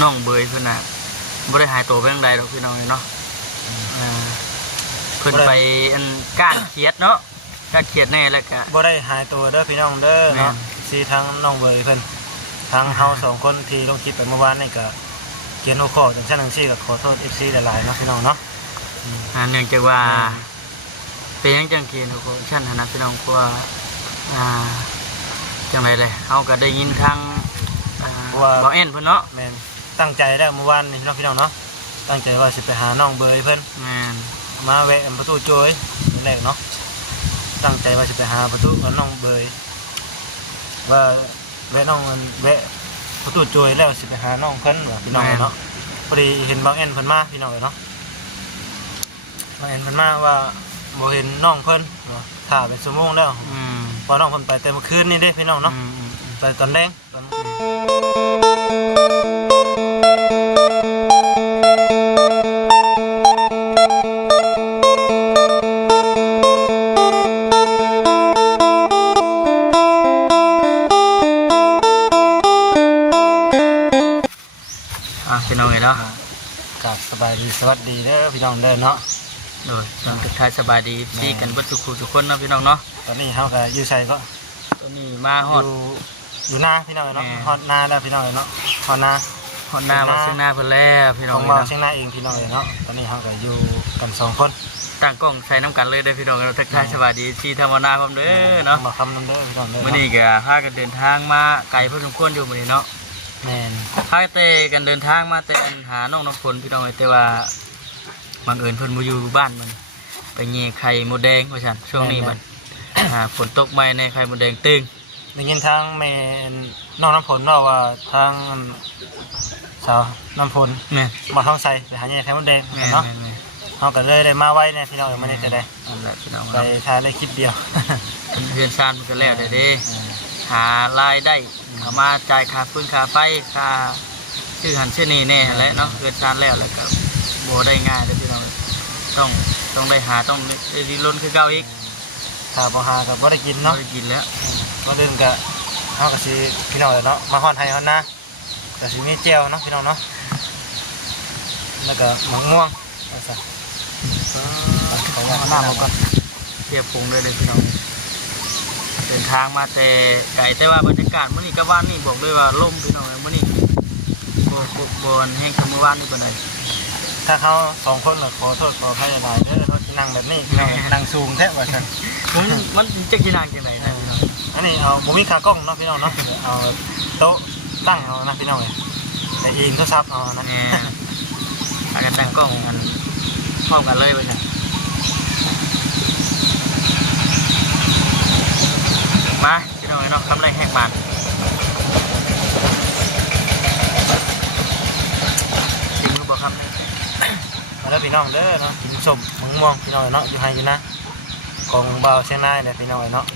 น้องเบยเพิ่นน่ะบ่ได้หายตัวไปทางใดดอกพี่น้องเนาะเพิ่นไปอันก้านเขียดเนาะก้านเขียดแน่แล้วก็บ่ได้หายตัวเด้อพี่น้องเด้อเนาะสิทั้งน้องเบยเพิ่นทั้งเฮา2คนที่ลงคลิปไปเมื่อวานนี่ก็เขียนหัวข้อจังซั่นจังซี่ก็ขอโทษ FC หลายๆเนาะพี่น้องเนาะเนื่องจากว่าเป็นยังจังเขียนหัวข้อชั้นนะพี่น้องกลัวจังไรเลยเขาก็ได้ยินทางบ่เอ็นเพิ่นเนาะแม่นตั้งใจแล้วเมื่อวานนี่พี่น้องเนาะตั้งใจว่าสิไปหาน้องเบยเพิ่นแม่นมาแวะประตูโจยแรกเนาะตั้งใจว่าสิไปหาประตูน้องเบยว่าแวะน้องแวะประตูโจยแล้วสิไปหาน้องเพิ่นว่าพี่น้องเนาะพอดีเห็นบางเอ็นเพิ่นมาพี่น้องเนาะบางเอ็นเพิ่นมาว่าบ่เห็นน้องเพิ่นถ่าเป็นชั่วโมงแล้วพอน้องเพิ่นไปแต่เมื่อคืนนี่เด้พี่น้องเนาะไปตอนแดงพี่น้องเนาะกับสบายดีสวัสดีเด้อพี่น้องเด้อเนาะโดยต้องทักทายสบายดีพี่กันเบิดทุกคนเนาะพี่น้องเนาะตอนนี้เฮาก็อยู่ไสก็ตอนนี้มาฮอดอยู่นาพี่น้องเนาะฮอดนาแล้วพี่น้องเนาะฮอดนาว่าเชียงนาเพิ่นแล้วพี่น้องของบ่เชียงนาเองพี่น้องเนาะตอนนี้เฮาก็อยู่กัน2คนตั้งกล้องใส่น้ำกันเลยเด้อพี่น้องเราทักทายสวัสดีที่ธรรมนาพร้อมเด้อเนาะมาคำนำเด้อพี่น้องเด้อมื้อนี้ก็พากันเดินทางมาไกลพอสมควรอยู่มื้อนี้เนาะแม่นพากันเดินทางมาแต่หาน้องน้ำฝนพี่น้องแต่ว่าบังเอิญเพิ่นบ่อยู่บ้านมันไปแย่ไข่มดแดงว่าซั่นช่วงนี้มันฝนตกใหม่ในไข่มดแดงตึงได้ยินทางแม่น้องน้ำฝนเนาะว่าทางสาวน้ำฝนมาท้องใส่ไปหาแย่ไข่มดแดงเนาะเฮาก็เลยได้มาไว้เนี่ยพี่น้องมื้อนี้จะได้ไปถ่ายเลยคลิปเดียวเฮือนซ่านมันก็แล้วได้เด้หารายได้เอามาจ่ายค่าฟืนค่าไฟค่าชื่อหันชื่อนี่แน่แหละเนาะเฮือนซ่านแล้วก็บ่ได้ง่ายเด้อพี่น้องต้องได้หาต้องได้ดิ้นรนคือเก่าอีกถ้าบ่หาก็บ่ได้กินเนาะบ่ได้กินแล้วก็เดินก็เฮาก็สิพี่น้องเนาะมาฮอดไห้ฮอดนาก็สิมีแจ่วเนาะพี่น้องเนาะแล้วก็มะม่วงว่าซั่นขอน้ำมาก่อนเทียบปรุงเลยพี่น้องเดินทางมาแต่ไกลแต่ว่าบรรยากาศมื้อนี้กับว่านนี่บอกเลยว่าลมพี่น้องมื้อนี้บ่แห้งคือมื้อวานนี่ปานใดถ้าเขา2คนขอโทษขออภัยหลายเด้อเนาะนั่งแบบนี้นั่งสูงแท้ว่าซั่นมันจักสินั่งจังได๋นะพี่น้องอันนี้เอาบ่มีขากล้องเนาะพี่น้องเนาะเอาโต๊ะตั้งเอานะพี่น้องเอ้ยแต่เองโทรศัพท์เอานะอาจจะตั้งกล้องกันพร้อมกันเลยว่าซั่นมาพี่น้องเนาะทำไรแหกปานจริงหรือเปล่าครับมาแล้วพี่น้องเด้อเนาะกินส้มมะม่วงพี่น้องเนาะอยู่ไฮอยู่นะกองเบาเชียงรายเนี่ยพี่น้องเนาะ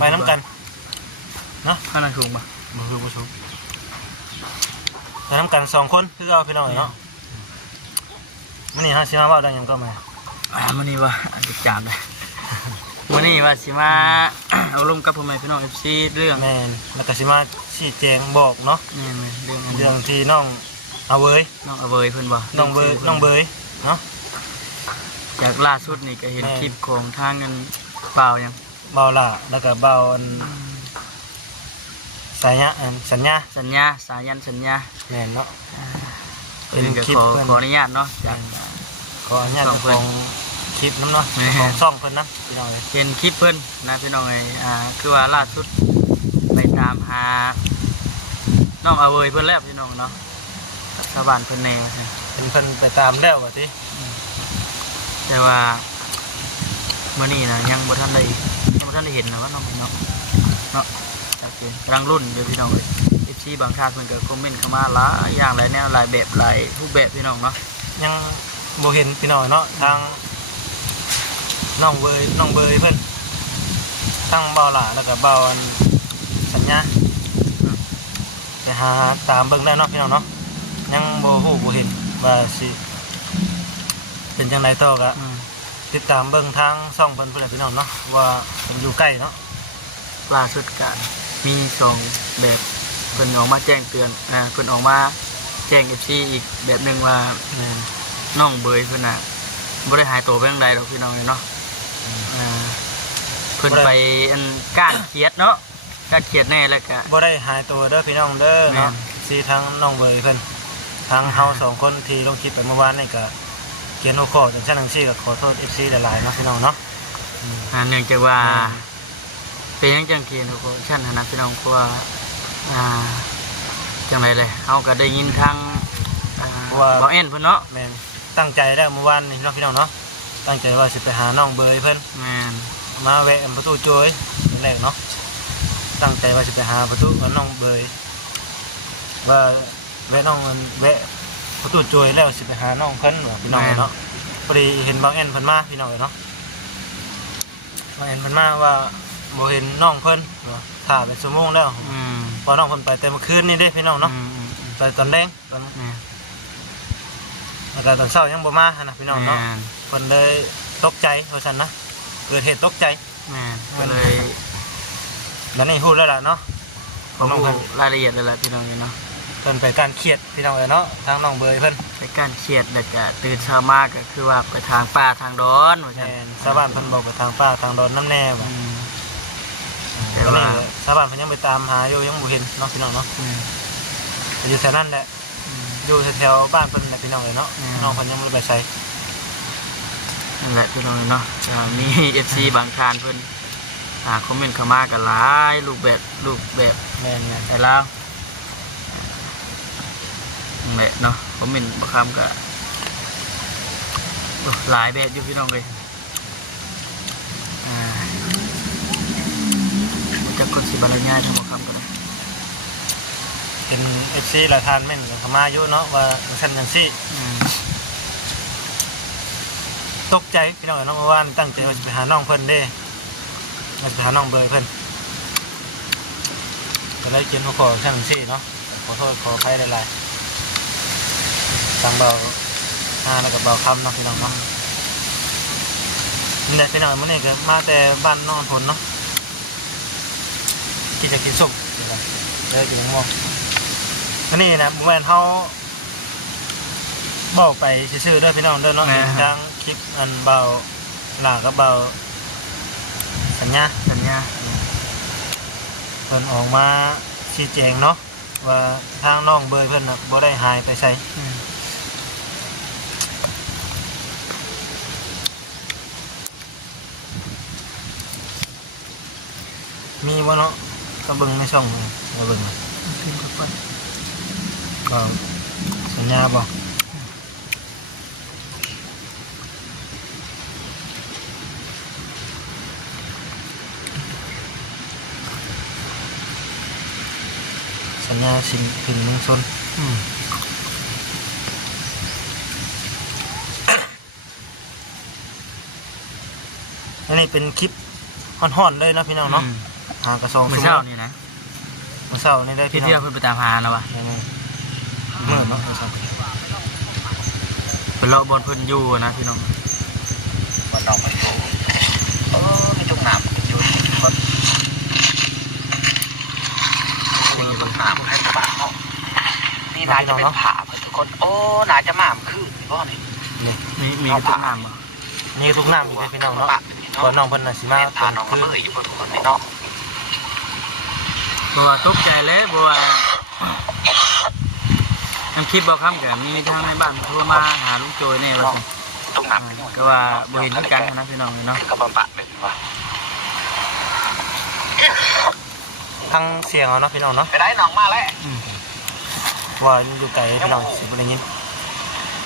ไปน้ำกันเนาะข้าวหน้าถุงป่ะมือผู้ชมไปน้ำกัน2คนคือเอาพี่น้องเนาะมันนี่ฮะสิมาว่าได้ยังก็มามันนี่ว่าติดจามเลยมันนี่ว่าสิมาเอาลงกับพ่อแม่พี่น้อง FC เรื่องแม่นแล้วก็สิมาชี้แจงบอกเนาะเรื่องที่น้องเอาเวยน้องเอาเวยเพิ่นบ่น้องเบยเนาะจากล่าสุดนี่ก็เห็นคลิปของทางเงินเปล่ายังเบาล่ะแล้วก็เบาสัญญาสายันสัญญาแม่นเนาะเป็นคลิปขออนุญาตเนาะจากขออนุญาตของคลิปน้ำเนาะของช่องเพิ่นนะพี่น้องเลยเป็นคลิปเพิ่นนะพี่น้องเลยคือว่าล่าสุดไปตามหาน้องเอาเวยเพิ่นแล้วพี่น้องเนาะชาวบ้านเพิ่นแน่เพิ่นไปตามแล้วว่าติแต่ว่ามื้อนี้นะยังบ่ทันได้เห็นนะว่าน้องเนาะรังรุ่นเดี๋ยวพี่น้องเลย FC บางท่านเพิ่นก็คอมเมนต์เข้ามาหลายอย่างหลายแนวหลายแบบหลายรูปแบบพี่น้องเนาะยังบ่เห็นพี่น้องเนาะทางน้องเบยเพิ่นตั้งเบาหล่าแล้วก็เบาสัญญาไปหาตามเบิ่งได้เนาะพี่น้องเนาะยังบ่ฮู้บ่เห็นว่าสิเป็นจังไดต่อก็ ติดตามเบิ่งทางช่องเพิ่นเพื่อนพี่น้องเนาะว่าเพิ่นอยู่ใกล้เนาะ ล่าสุดก็มีสองแบบเพิ่นออกมาแจ้งเตือนเพิ่นออกมาแจ้ง FC อีกแบบหนึงว่า แม่น น้องเบยเพิ่นน่ะบ่ได้หายตัวไปทางใดดอกพี่น้องเนาะเพิ่นไปอันก้านเขียดเนาะก้านเขียดแน่แล้วก็ บ่ได้หายตัวเด้อพี่น้องเด้อเนาะสิทางน้องเบยเพิ่นทางเฮาสองคนที่ลงคลิปไปเมื่อวานนี่ก็เขียนหัวข้อจังซั่นจังซี่ก็ขอโทษ FC หลายๆเนาะพี่น้องเนาะ เนื่องจากว่าเป็นหยังจังเขียนทุกคนชั้นนะพี่น้องเพราะว่าจังไรเลยเฮาก็ได้ยินทางบ่แอนเพิ่นเนาะ แม่นตั้งใจแล้วเมื่อวานนี่เนาะพี่น้องเนาะตั้งใจว่าสิไปหาน้องเบยเพิ่น แม่น มาแวะประตูโจยแรกเนาะตั้งใจว่าจะไปหาประตูน้องเบยว่าแวะน้องแวะประตูโจยแล้วสิไปหาน้องเพิ่นว่าพี่น้องเนาะพอดีเห็นบางแอนเพิ่นมาพี่น้องเนาะบางแอนเพิ่นมาว่าบ่เห็นน้องเพิ่นถ่าเป็นชั่วโมงแล้วพอน้องเพิ่นไปแต่เมื่อคืนนี่เด้พี่น้องเนาะไปตอนแดงตอนแล้วก็ตอนเช้ายังบ่มานะพี่น้องเนาะเพิ่นเลยตกใจว่าซั่นนะเกิดเหตุตกใจก็เลย แล้วนี่พูดแล้วล่ะเนาะ ผมรู้รายละเอียดเลยล่ะพี่น้องเนาะ เพิ่นไปการเครียดพี่น้องเนาะทางน้องเบยเพิ่นไปการเครียดแล้วก็ตื่นเช้ามาก็คือว่าไปทางป่าทางดอนว่าซั่นชาวบ้านเพิ่นบอกไปทางป่าทางดอนน้ำแน่ว่าแต่ว่าชาวบ้านเพิ่นยังไปตามหาอยู่ยังบ่เห็นเนาะพี่น้องเนาะอยู่แถวนั้นแหละอยู่แถวบ้านเพิ่นแหละพี่น้องเนาะน้องเพิ่นยังบ่ได้ไปไสนั่นแหละพี่น้องเนาะมี FC บางท่านเพิ่นคอมเมนต์เข้ามากันหลายรูปแบบแม่นแต่แล้วแม่เนาะคอมเมนต์บางคำก็หลายแบบอยู่พี่น้องเลยมันจะคนสิบรรยายทั้งบางคำก็ได้เป็น FC หลายท่านแม่นเข้ามาอยู่เนาะว่าซั่นจังซี่ตกใจพี่น้องเนาะเมื่อวานตั้งใจว่าจะไปหาน้องเพิ่นเด้มาหาน้องเบยเพิ่นก็เลยเขียนหัวข้อจังซี่เนาะขอโทษขออภัยหลายๆทางเบาแล้วก็เบาคำเนาะพี่น้องเนาะนี่แหละพี่น้องมื้อนี้ก็มาแต่บ้านน้องผลเนาะจะกินส้มเลยกินม่วงอันนี้นะแม่นเฮาบอกไปซื่อๆเด้อพี่น้องเด้อเนาะทางคลิปอันเบาหลากับเบาสัญญาเพิ่นออกมาชี้แจงเนาะว่าทางน้องเบยเพิ่นน่ะบ่ได้หายไปไสมีบ่เนาะก็เบิ่งในช่องมาเบิ่งก็สัญญาบ่สัญญาสิ่งถึงเมืองชนอันนี้เป็นคลิปฮ้อนๆเลยนะพี่น้องเนาะหากระซองมื้อเช้านี่นะมื้อเช้านี่ได้พี่น้องที่เพิ่นไปตามหาแล้วว่ะมื้อเนาะเพิ่นเลาะบอลเพิ่นอยู่นะพี่น้องบ่ต้องไปอยู่มีทุกน้ำอยู่คนคนน้ำให้ปากเนาะนี่น่าจะเป็นผาทุกคนโอ้น่าจะมาคือบ่นี่มีทุกน้ำบ่นี่ทุกน้ำอีกพี่น้องเนาะก่อนน้องเพิ่นน่ะสิมาพาน้องมาเบิ่งอยู่ทุกคนนี่เนาะบ่ว่าตกใจแล้วบ่ว่าคลิปบ่คำก็มีทางในบ้านโทรมาหาลุงโจยแน่ว่าซั่นต้องน้ำก็ว่าบ่เห็นคือกันนะพี่น้องเนาะก็บ่ปะเป็นว่าทั้งเสียงเนาะพี่น้องเนาะไปได้น้องมาแล้วว่าอยู่ไกลพี่น้องสิบ่ได้ยิน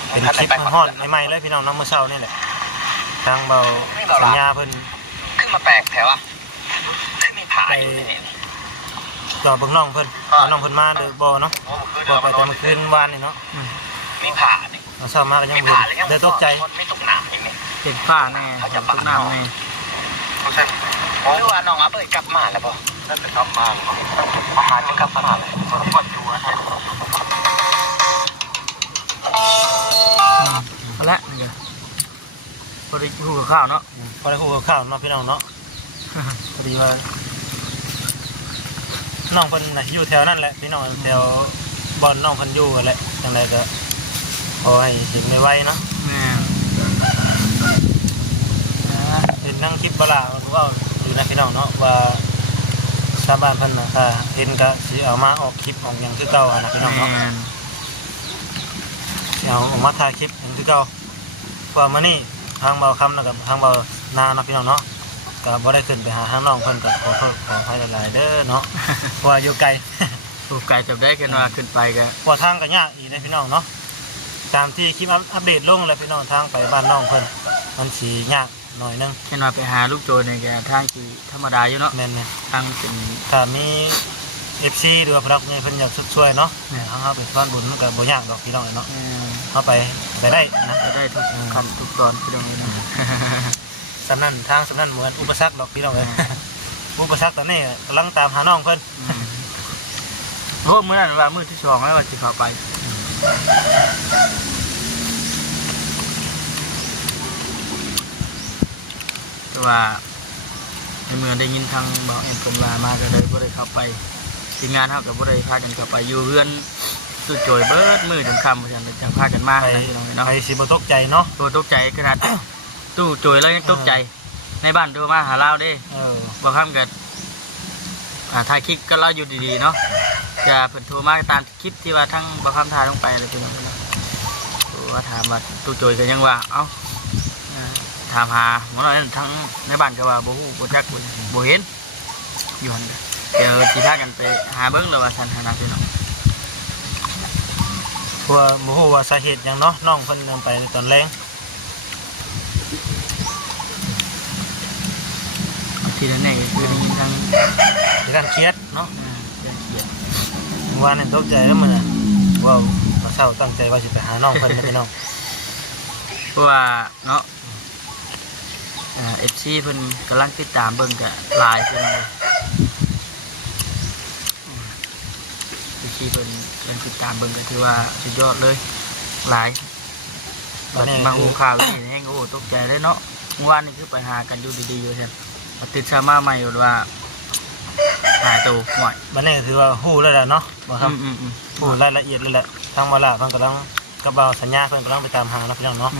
เป็นคลิปฮ้อนใหม่ๆเลยพี่น้องเนาะเมื่อเช้านี่แหละทางเบาสัญญาเพิ่นขึ้นมาแปลกแถวอ่ะขึ้นมีผาอยู่นี่จอเบิ่งน้องเพิ่นน้องเพิ่นมาหรือบ่เนาะบ่ไปแต่เมื่อคืนวานนี่เนาะมีผานี่เช้ามาก็ยังบ่ได้ตกใจไม่ตกน้ำนี่เป็นฝ้าแน่ตกน้ำแน่ใช่หรือว่าน้องเบิ่งกลับมาแล้วบ่นั่นเป็นกลับมาจะกลับมาเลยปวดหัวแท้เอาละนี่ พอได้คู่กับข้าวเนาะ พอได้คู่กับข้าวเนาะพี่น้องเนาะพอดีว่าน้องเพิ่นน่ะอยู่แถวนั่นแหละพี่น้องแถวบอนน้องเพิ่นอยู่กันแหละจังไดก็ขอให้เห็นไวๆเนาะ แม่ เห็นนั่งคลิปบลาหรือว่าอยู่นะพี่น้องเนาะว่าชาวบ้านเพิ่นน่ะถ้าเห็นก็สิเอามาออกคลิปออกหยังคือเก่าอะนะพี่น้องเนาะ แม่น สิเอาออกมาถ่ายคลิปหยังคือเก่าเพราะว่ามื้อนี้ทางเบาคำแล้วก็ทางเบานาเนาะพี่น้องเนาะก็บ่ได้ขึ้นไปหาทางน้องเพิ่นก็ขอโทษขออภัยหลายๆเด้อเนาะเพราะว่าอยู่ไกล ถูกไก่จับได้กันว่าขึ้นไปก็ เพราะทางก็ยากอีกนะพี่น้องเนาะตามที่คลิปอัปเดตลงแล้วพี่น้องทางไปบ้านน้องเพิ่นมันสิยากหน่อยนึง เห็นว่าไปหาลูกโจรนี่ก็ทางที่ธรรมดาอยู่เนาะ แม่น ทางเป็น ๆถ้ามี FC หรือว่าพนักงานเพิ่นอยากช่วยเนาะทางเฮาไปบ้านบุญมันก็บ่ยากดอกพี่น้องเนาะเฮาไปได้นะ จะได้ทุกขั้นทุกตอนพี่น้องเลยนะ สำนั้นทางสำนั้นเหมือนอุปสรรคดอกพี่น้องเอ้ย อุปสรรคตอนนี้กำลังตามหาน้องเพิ่น โอ้เมื่อนั้นว่ามื้อที่2แล้วว่าสิเข้าไปแต่ว่าในเมืองได้ยินทางบอกเอ็นผมลามาก็เลยบ่ได้เข้าไปทีมงานเฮาก็บ่ได้พากันเข้าไปอยู่เรือนสุดโจยเบิดมื้อจนค่ำเพราะฉะนั้นจะพากันมา ไป พี่น้องเนาะ ไปสิบ่ตกใจเนาะ ตัวตกใจขนาด ตู้โจยแล้วยังตกใจในบ้านโทรมาหาเราเด้ บอกคำกับถ่ายคลิปก็เราอยู่ดีๆเนาะจะเพิ่นโทรมาตามคลิปที่ว่าทั้งบอกคำถ่ายลงไปอะไรเป็นอย่างนั้นว่าถามว่าตู้โจยก็ยังว่าเอ้าถามหาหมอน้อยนั่นทั้งในบ้านก็ว่าบ่ฮู้บ่จักบ่เห็นอยู่หั่นเดี๋ยวสิพากันไปหาเบิ่งแล้วว่าซั่นขนาดนี้เนาะ เพราะว่าบ่ฮู้ว่าสาเหตุหยังเนาะน้องเพิ่นนำไปในตอนแรง ทีนั้นเนี่ยคือได้ยินทั้ง มีการเครียดเนาะ เรื่องเขียน เมื่อวานนี่ตกใจแล้วมื้อน่ะว้าวมาเช้าตั้งใจว่าสิไปหาน้องเพิ่นนะพี่น้อง เพราะว่าเนาะFC เพิ่นกำลังติดตามเบิ่งก็หลายเพิ่นเลย ที่เพิ่นติดตามเบิ่งก็ถือว่าสุดยอดเลยหลายมาหูข่าวนี่แห้งโอ้ตกใจเลยเนาะเมื่อวานนี่คือไปหากันอยู่ดีๆอยู่แท้ติดชามาใหม่อยู่ว่าหายตัวหน่อย บัดนี้ก็ถือว่าฮู้แล้วล่ะเนาะบ่ครับฮู้รายละเอียดเลยแหละทางวาระเพิ่นกำลังกับบ่าวสัญญาเพิ่นกำลังไปตามหาเนาะพี่น้องเนาะ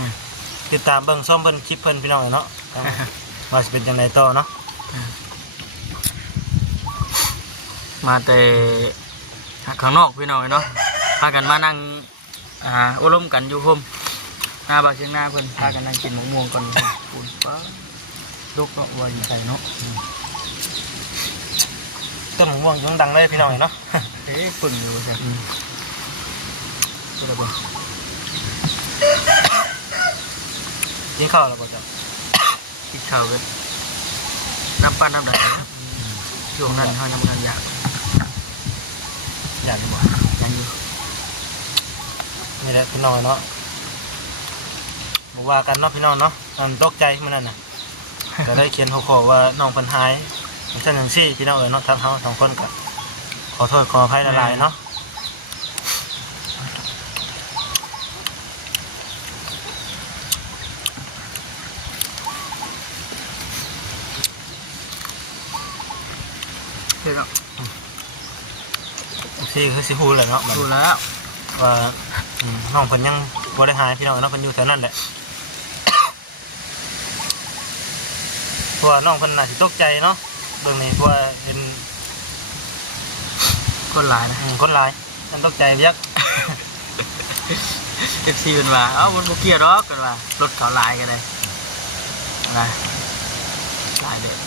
ติดตามเบิ่งชมเพิ่นคลิปเพิ่นพี่น้องเนาะว่าสิเป็นจังไดต่อเนาะ มาแต่ข้างนอกพี่น้องเนาะพากันมานั่งอบรมกันอยู่ห่มหน้าบ้านเชียงหน้าเพิ่นพากันนั่งกินหมูม่วงก่อนปูนฟ้าลูกเนาะว่าอยู่ใส่เนาะ ต้นหมูม่วงยังดังเลยพี่น้องเนาะ เอ๊ะปึ่งอยู่ใช่ดูระเบิด กินข้าวแล้วบ่จ๊ะ ที่เขาก็น้ำปั้นน้ำใดช่วงนั้นเขายังมันอยาก อยากจะบ่ ยังอยู่ นี่แหละพี่น้องเนาะบ่ว่ากันเนาะพี่น้องเนาะตกใจมื้อนั้นน่ะ ก็ได้เขียนหัวข้อว่าน้องเพิ่นหายจังซั่นจังซี่พี่น้องเนาะทางเฮาสองคนก็ขอโทษขออภัยหลายๆเนาะ เห็นแล้ว ซี่คือสิฮู้แหละเนาะ ดูแล้ว ว่าน้องเพิ่นยังบ่ได้หายพี่น้องเนาะเพิ่นอยู่แถวนั้นแหละ เพราะว่าน้องเพิ่นน่าสิตกใจเนาะเบิ่งนี่เพราะว่าเห็น คนหลายนะ คนหลายมันตกใจเยอะ FC เป็นว่าเอ้ามันโมเกียร์ดอกกันว่ารถเขาหลายกันเลยอะไรหลายเด็ด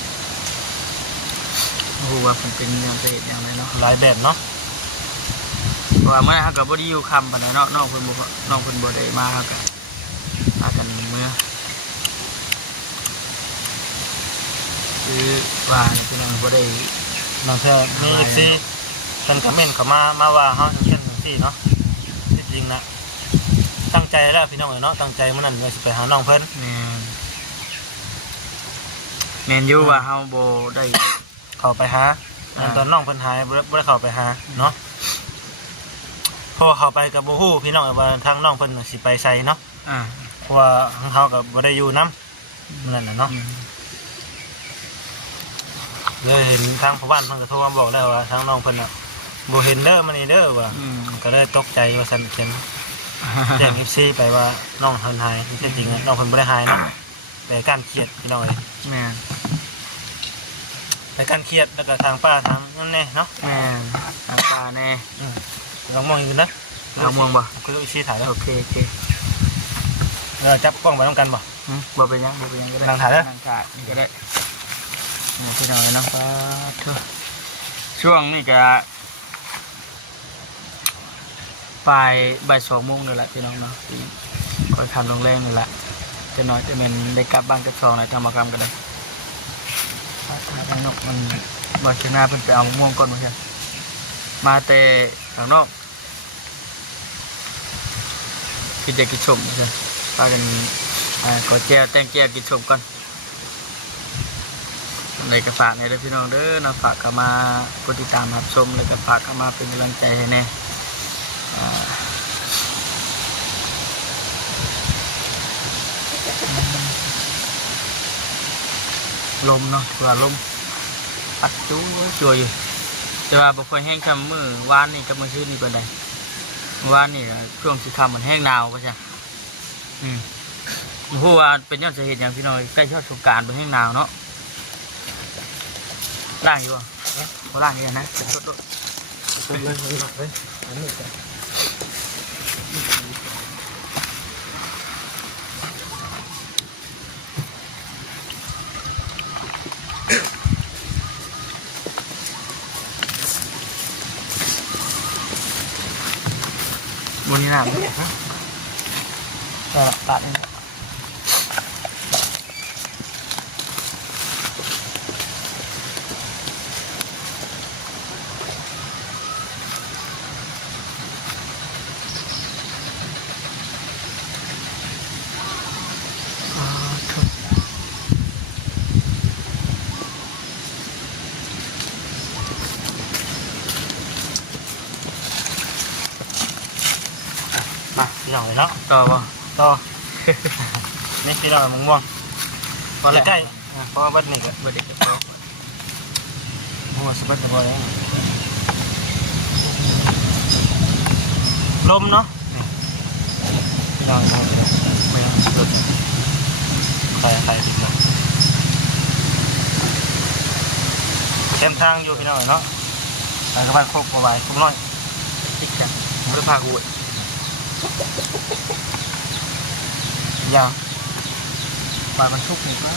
โอ้โหว่ามันเป็นยังไงอย่างไรเนาะ หลายแบบเนาะ เพราะว่าเมื่อเขากับบไดีอยู่คำปานใดเนาะน้องเพิ่นบ่ได้มาเขากับพากันเมื่อคือว่าพี่น้องบ่ได้ บางเทื่อมี FC เพิ่นคอมเมนต์เข้ามาว่าเฮาจังซั่นจังซี่เนาะที่จริงนะตั้งใจแล้วพี่น้องเนาะตั้งใจมื้อนั้นว่าสิไปหาน้องเพิ่น แม่นอยู่ว่าเฮาบ่ได้ เข้าไปหาตอนน้องเพิ่นหายบ่ได้เข้าไปหาเนาะพอเข้าไปก็บ่ฮู้พี่น้องว่าทางน้องเพิ่นสิไปไสเนาะ อ่า เพราะว่าเฮาก็บ่ได้อยู่นํ นั่นน่ะเนาะเลยเห็นทางผู้บ้านเพิ่นก็โทรมาบอกแล้วว่าทางน้องเพิ่นน่ะบ่เห็นเด้อมื้อนี้เด้อว่าก็เลยตกใจว่าซั่นเขียนแจ้ง FC ไปว่าน้องเพิ่นหายจริงๆน้องเพิ่นบ่ได้หายเนาะแต่การเครียดพี่น้องเอ้ย แม่น แต่การเครียดแล้วก็ทางป้าทางนั่นแน่เนาะ แม่นตาตาแน่ ลองมองอีกนะ เอาม่วงบ่ คืออีซี่ถ่ายแล้ว โอเคจับกล้องไปต้องกันบ่ บ่เป็นยังก็ได้ นั่งถ่ายเด้อ นั่งถ่ายนี่ก็ได้นี่พี่น้องเนาะช่วงนี้ก็ปลายบ่าย2 โมงนี่แหละพี่น้องเนาะค่อยคำลงแรงนี่แหละจะน้อยจะเป็นได้กลับบ้านกับ2เลยทำมากรรมก็ได้ถ้านกมันบ่ชนะเพิ่นไปเอาม่วงก่อนบ่ใช่มาแต่ข้างนอกกินจะกินชมใช่พากันก็แจวแต่งแจวกินชมก่อนในกระฝากในเด้อพี่น้องเด้อนะฝากกันมากดติดตามรับชมแล้วก็ฝากกันมาเป็นกำลังใจให้แน่ลมเนาะตัวลมปัดจูจัวอยู่แต่ว่าบ่ค่อยแห้งคำมือวานนี่กับมือชื่นนี่เป็นไดวานนี่ช่วงสิคำมันแห้งหนาวก็ใช่เพราะว่าเป็นยอดสาเหตุอย่างพี่น้อยใกล้ช่วงสงกรานต์เป็นแห้งหนาวเนาะล่างอยู่บ่ล่างอยู่นะบนนี้น้ำก็ตัดนี่มาพี่น้องเลยเนาะ ต่อบ่ ต่อนี่พี่น้องม่วง พอแล้ว ใกล้เพราะว่าบัดนี้ก็ บ่ได้กับ ม่วงสบัดจะพอแล้วลมเนาะพี่น้องครับ ไม่สุด ใครติดเนาะเข้มทางอยู่พี่น้องเนาะไปกับบ้านโคกเอาไว้คุ้มน้อย ติ๊กกันผมจะพากู ยาว ปลามันชุกนี่ก็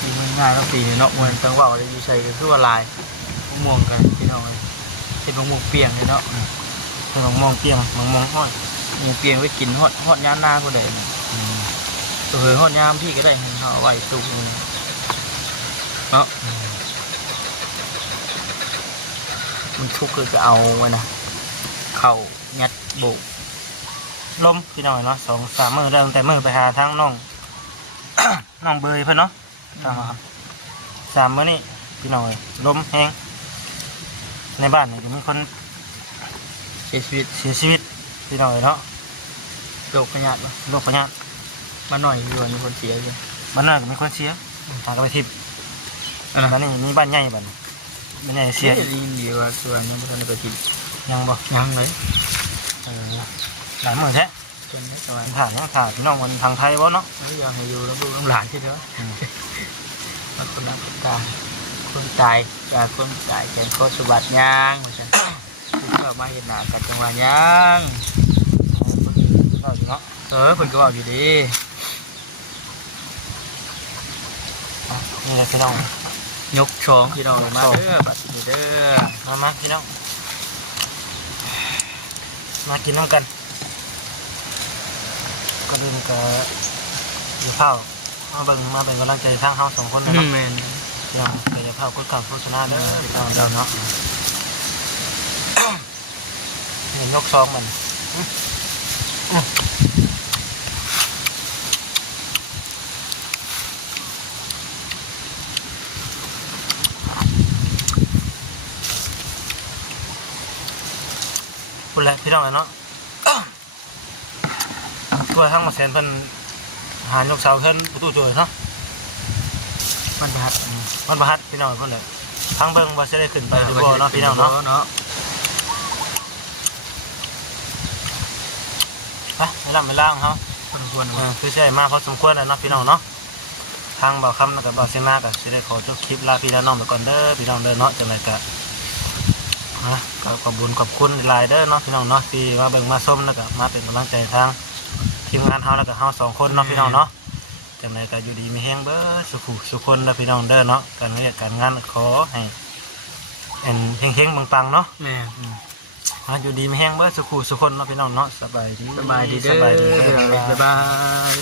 ปีมันง่ายแล้วปีนี้เนาะเหมือนจังหวะอะไรอยู่ใส่ก็คือว่าลายมะม่วงกันพี่น้องเลยเป็นมะม่วงเปียงเลยเนาะ เป็นมองเปียงมองห้อย มะม่วงเปียงไว้กินฮอดย่ามหน้าก็ได้ตัวเฮยฮอดย่ามพี่ก็ได้เห็นเขาเอาไว้ตู้เนาะมันชุกคือจะเอาไว้นะเข่ายัดโบก ลมพี่น้องเนาะ2-3 มื้อแล้วแต่มื้อไปหาทางน้อง น้องเบยเพิ่นเนาะ3 มื้อนี้พี่น้องลมแห้งในบ้านนี่มีคน เสียชีวิต เสียชีวิตพี่น้องเนาะ โรคพยาธิวะ โรคพยาธิ มาหน่อยอยู่มีคนเสียอยู่ บ้านนั้นก็มีคนเสียทางไปทิพย์บ้านนี้มีบ้านใหญ่บ้านใหญ่เสีย ดีดีว่าส่วนยังไม่ทันได้ไปกิน ยังบ่ ยังเลย หลายมื้อแท้ จนได้สวรรค์ ถ่ายยังถ่ายพี่น้องมันทางไทยบ่เนาะ ไม่อยากให้อยู่แล้วลูกหลานที่เด้อมันคนนั้นคนตายคนตายจากคนตายเป็นโคตรสวัสดิ์ย่างเหมือนกันเข้ามาเห็นหน้ากันจังหวะย่าง ก็อยู่เนาะ คนก็บอกอยู่ดี นี่แหละพี่น้อง ยกโฉมพี่น้องมาเด้อบัดนี้เด้อ มาพี่น้องมากินน้ำกันก็ลืมก็อยู่เผามาเป็นกำลังใจทางเฮา2 คนนะเนาะ แม่น พี่น้องไปจะเผากดข่าวโฆษณาเด้อพี่น้องเด้อเนาะเห็นยก2มันพูดแล้วพี่น้องเนาะตัวทั้งมาเซนเพิ่นหายกเสาเพิ่นประตูโจยเนาะ มันบาด มันประหัดพี่น้องคนเลยทั้งเบิ่งว่าจะได้ขึ้นไปหรือบ่เนาะพี่น้องเนาะ ไปไม่ล่างเขา ควร คือใช่มากพอสมควรแล้วเนาะพี่น้องเนาะทางบ่าวคำกับบ่าวเสียงนาก็จะได้ขอจบคลิปลาพี่น้องไปก่อนเด้อพี่น้องเด้อเนาะจังไรก็ก็ขอบคุญขอบคุณหลายเด้อเนาะพี่น้องเนาะที่มาเบิ่งมาส้มแล้วก็มาเป็นกำลังใจทางทีมงานเฮาแล้วก็เฮา2คนเนาะพี่น้องเนาะจังไรก็อยู่ดีมีแห้งเบ้อสุขคนนะพี่น้องเด้อเนาะการเรียกการงานขอให้เฮงๆปังๆเนาะ แม่ อยู่ดีมีแห้งเบ้อสุขคนเนาะพี่น้องเนาะสบายดี สบายดีเด้อบ๊ายบาย